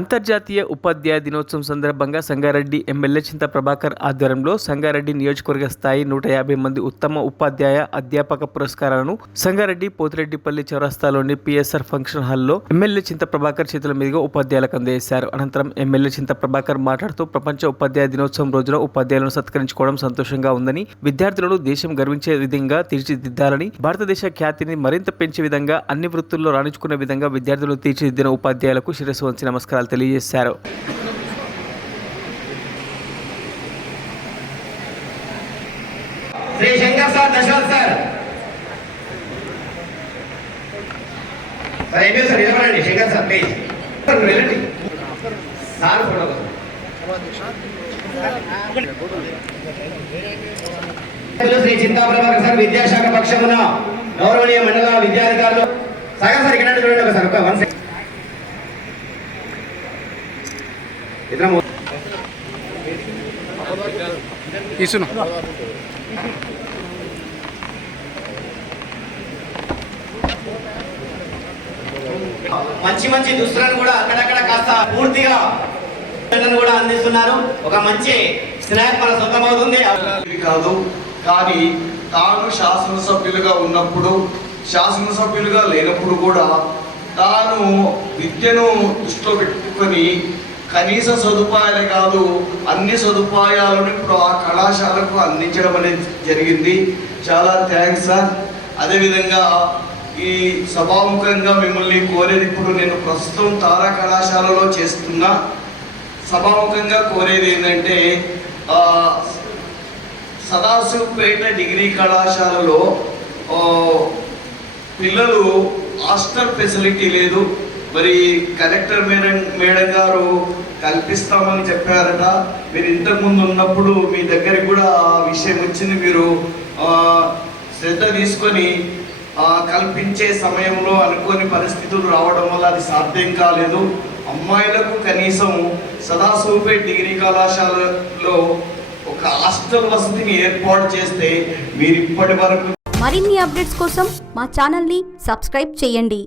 అంతర్జాతీయ ఉపాధ్యాయ దినోత్సవం సందర్భంగా సంగారెడ్డి ఎమ్మెల్యే చింతా ప్రభాకర్ ఆధ్వర్యంలో సంగారెడ్డి నియోజకవర్గ స్థాయి 150 మంది ఉత్తమ ఉపాధ్యాయ అధ్యాపక పురస్కారాలను సంగారెడ్డి పోతిరెడ్డిపల్లి చౌరస్తాలోని పిఎస్ఆర్ ఫంక్షన్ హాల్లో ఎమ్మెల్యే చింతా ప్రభాకర్ చేతుల మీదుగా ఉపాధ్యాయులకు అందజేశారు. అనంతరం ఎమ్మెల్యే చింతా ప్రభాకర్ మాట్లాడుతూ ప్రపంచ ఉపాధ్యాయ దినోత్సవం రోజున ఉపాధ్యాయులను సత్కరించుకోవడం సంతోషంగా ఉందని, విద్యార్థులను దేశం గర్వించే విధంగా తీర్చిదిద్దాలని, భారతదేశ ఖ్యాతిని మరింత పెంచే విధంగా అన్ని వృత్తుల్లో రాణించుకునే విధంగా విద్యార్థులను తీర్చిదిద్దిన ఉపాధ్యాయులకు శిరస్సు వంచి నమస్కారాలు తెలియజేశారు. శ్రీ శంకర్ సార్ దశరథ్ సార్ ఏమీ సార్ నిలబడండి. శంకర్ సార్ ప్లీజ్ వెళ్ళండి sir photo Shri Chinta Prabhakar sir విద్యాశాఖ పక్షమున గౌరవనీయ మండల విద్యాధికారులు సాగర్ సార్ ఇక్కడ చూడండి ఒకసారి ఒక వన్ సెకండ్. మంచి మంచి దుస్తులను కూడా అక్కడక్కడ కాస్త పూర్తిగా కూడా అందిస్తున్నారు. ఒక మంచి స్నాక్ మన సొంతం అవుతుంది కాదు, కానీ తాను శాసనసభ్యులుగా ఉన్నప్పుడు, శాసనసభ్యులుగా లేనప్పుడు కూడా తాను విద్యను దృష్టిలో పెట్టుకొని కనీస సదుపాయాలే కాదు అన్ని సదుపాయాలను ఇప్పుడు ఆ కళాశాలకు అందించడం అనేది జరిగింది. చాలా థ్యాంక్స్ సార్. అదేవిధంగా ఈ సభాముఖంగా మిమ్మల్ని కోరేది, ఇప్పుడు నేను ప్రస్తుతం తారా కళాశాలలో చేస్తున్నా, సభాముఖంగా కోరేది ఏంటంటే సదాశివపేట డిగ్రీ కళాశాలలో పిల్లలు హాస్టల్ ఫెసిలిటీ లేదు. మరి కలెక్టర్ మేడం గారు కల్పిస్తామని చెప్పారట. మీరు ఇంతకుముందు ఉన్నప్పుడు మీ దగ్గరికి కూడా ఆ విషయం వచ్చింది. మీరు శ్రద్ధ తీసుకొని కల్పించే సమయంలో అనుకోని పరిస్థితులు రావడం వల్ల అది సాధ్యం కాలేదు. అమ్మాయిలకు కనీసం సదాశివపేట డిగ్రీ కళాశాలలో ఒక హాస్టల్ వసతిని ఏర్పాటు చేస్తే మీరు ఇప్పటి వరకు మరిన్ని అప్డేట్స్ కోసం మా ఛానల్ని సబ్స్క్రైబ్ చేయండి.